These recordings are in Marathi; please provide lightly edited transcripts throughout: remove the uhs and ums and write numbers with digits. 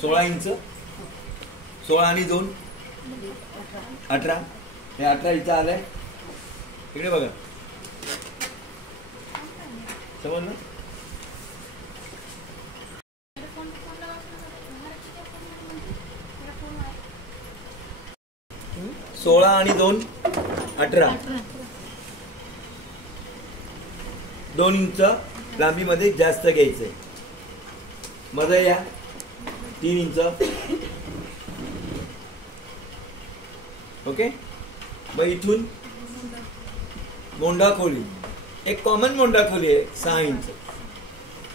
16 इंच, 16 आणि 2 18, हे 18 इथं आलंय. इकडे बघा, समजलं? 16 आणि 2 18, 2 इंच लांबीमध्ये जास्त घ्यायचंय. मध्ये या 3 इंच. ओके. मग इथून मोंढा खोली, एक कॉमन मोंढा खोली आहे 6 इंच.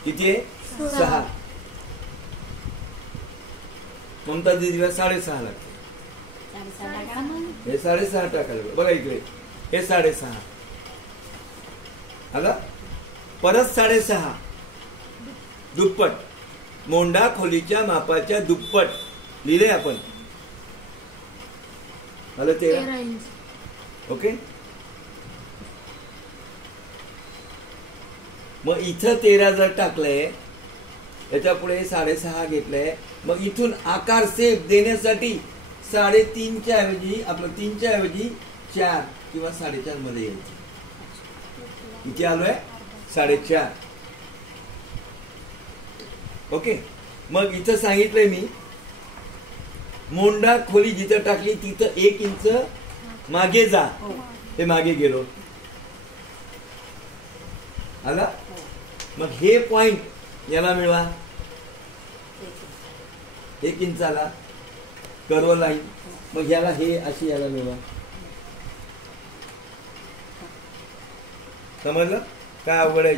किती आहे? 6. ममता दीदीला 6.5 लागते. हे 6.5 टाकायला बघा इकडे, हे 6.5 आला. परत 6.5 दुप्पट, मोंढा खोलीच्या मापाच्या दुप्पट लिहिले आपण. आलं 13 इंच. ओके. मग इथं 13 जर टाकलंय, याच्या पुढे 6.5 घेतलंय. मग इथून आकार सेप देण्यासाठी 3.5च्या ऐवजी, आपलं 3च्या ऐवजी 4 किंवा 4.5 मध्ये यायचं. किती आलोय? 4.5. ओके. मग इथं सांगितलंय मी, मोंढा खोली जिथं टाकली तिथं 1 इंच मागे जा. ते मागे गेलो. आला. मग हे पॉइंट याला मिळवा, 1 इंचाला कर्व लाईन. मग याला हे अशी याला मिळवा. समजलं? काय अवघड आहे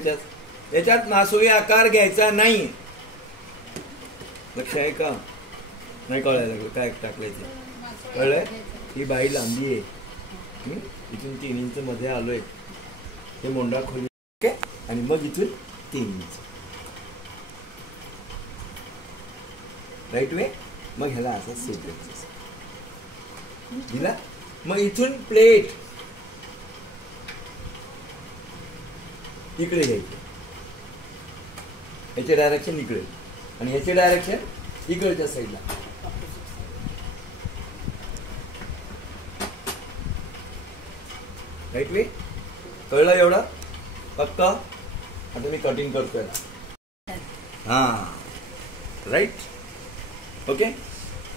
याच्यात? मासोळी आकार घ्यायचा नाही. लक्ष आहे का? नाही कळायला लागलं काय टाकलंय ते. कळलंय? ही बाई लांबी आहे. इथून 3 इंच मध्ये आलोय. हे मोंढा खोली. ओके. आणि मग इथून 3 इंच. Right way. मग ह्याला असा सेट दिला. मग इथून प्लेट इकडे घ्यायची. याचे डायरेक्शन इकडे आणि ह्याचे डायरेक्शन इकडच्या साईडला. Right way. कळलं एवढं? फक्त आता मी कटिंग करतोय. हाँ राइट. ओके.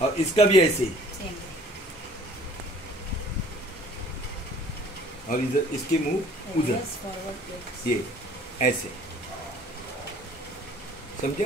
और इसका भी ऐसे ही. और इधर इसकी मुंह उधर, ये ऐसे. समझे?